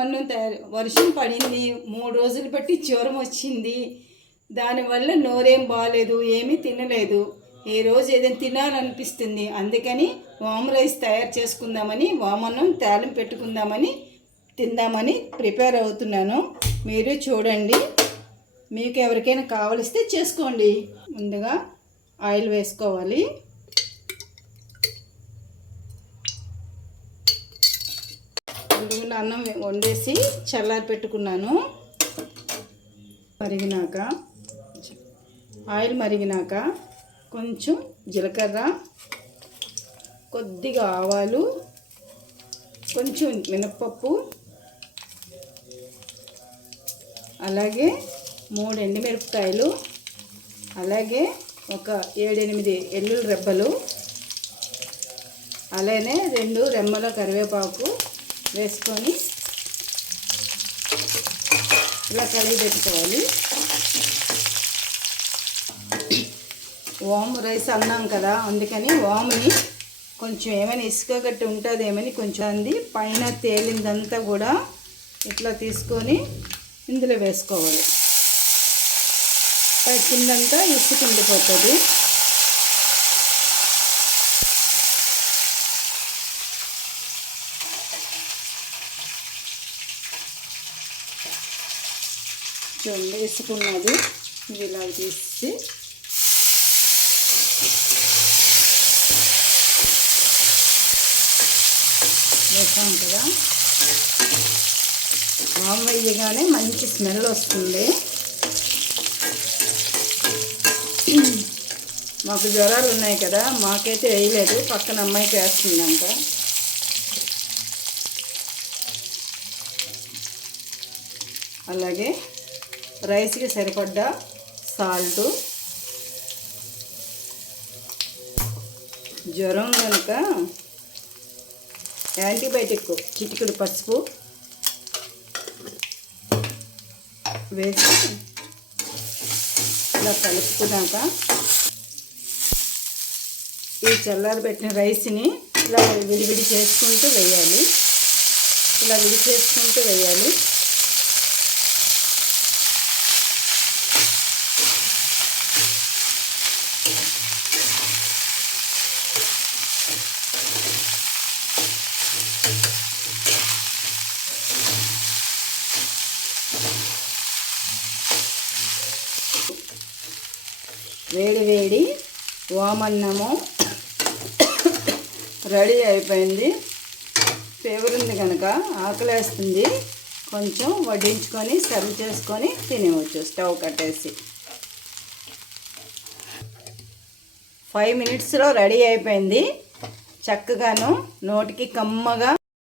వామన్నం వర్షం పడింది, 3 రోజులు బట్టి జ్వరం వచ్చింది. దానివల్ల నోరేం బాగాలేదు, ఏమీ తినలేదు. ఈరోజు ఏదైనా తినాలనిపిస్తుంది. అందుకని వామ్ రైస్ తయారు చేసుకుందామని, వామన్నం తాలింపు పెట్టుకుందామని తిందామని ప్రిపేర్ అవుతున్నాను. మీరు చూడండి, మీకు ఎవరికైనా కావలిస్తే చేసుకోండి. ముందుగా ఆయిల్ వేసుకోవాలి. ముందుగా అన్నం వండేసి చల్లారి పెట్టుకున్నాను. ఆయిల్ మరిగినాక కొంచెం జీలకర్ర, కొద్దిగా ఆవాలు, కొంచెం మినప్పప్పు, అలాగే 3 ఎండుమిరపకాయలు, అలాగే ఒక 7-8 ఎల్లుల్లి రెబ్బలు, అలానే 2 రెమ్మల కరివేపాకు వేసుకొని ఇలా కలిగి పెట్టుకోవాలి. వాము రైస్ అన్నాం కదా, అందుకని వాముని కొంచెం ఏమైనా ఇసుక గట్టి ఉంటుందేమని కొంచెం అంది పైన తేలిందంతా కూడా ఇట్లా తీసుకొని ఇందులో వేసుకోవాలి. కిందంతా ఇసుక ఉండిపోతుంది. చూడండి, వేసుకున్నది ఇది ఇలా తీసి వేసాం కదా. వాము వేయగానే మంచి స్మెల్ వస్తుంది. మాకు జ్వరాలు ఉన్నాయి కదా, మాకైతే వేయలేదు, పక్కన అమ్మాయికి వేస్తుందంట. అలాగే రైస్కి సరిపడ్డ సాల్టు, జ్వరం కనుక యాంటీబయాటిక్ చిటికెడు పసుపు వేసి ఇలా కలుపుకున్నాక ఈ చల్లారి పెట్టిన రైస్ని ఇలా విడివిడి చేసుకుంటూ వేయాలి. ఇలా విడి చేసుకుంటూ వేయాలి. వేడి వేడి వామన్నము రెడీ అయిపోయింది. ఫీవర్ ఉంది కనుక ఆకలేస్తుంది, కొంచెం వడ్డించుకొని సర్వ్ చేసుకొని తినేవచ్చు. స్టవ్ కట్టేసి 5 మినిట్స్లో రెడీ అయిపోయింది. చక్కగాను నోటికి కమ్మగా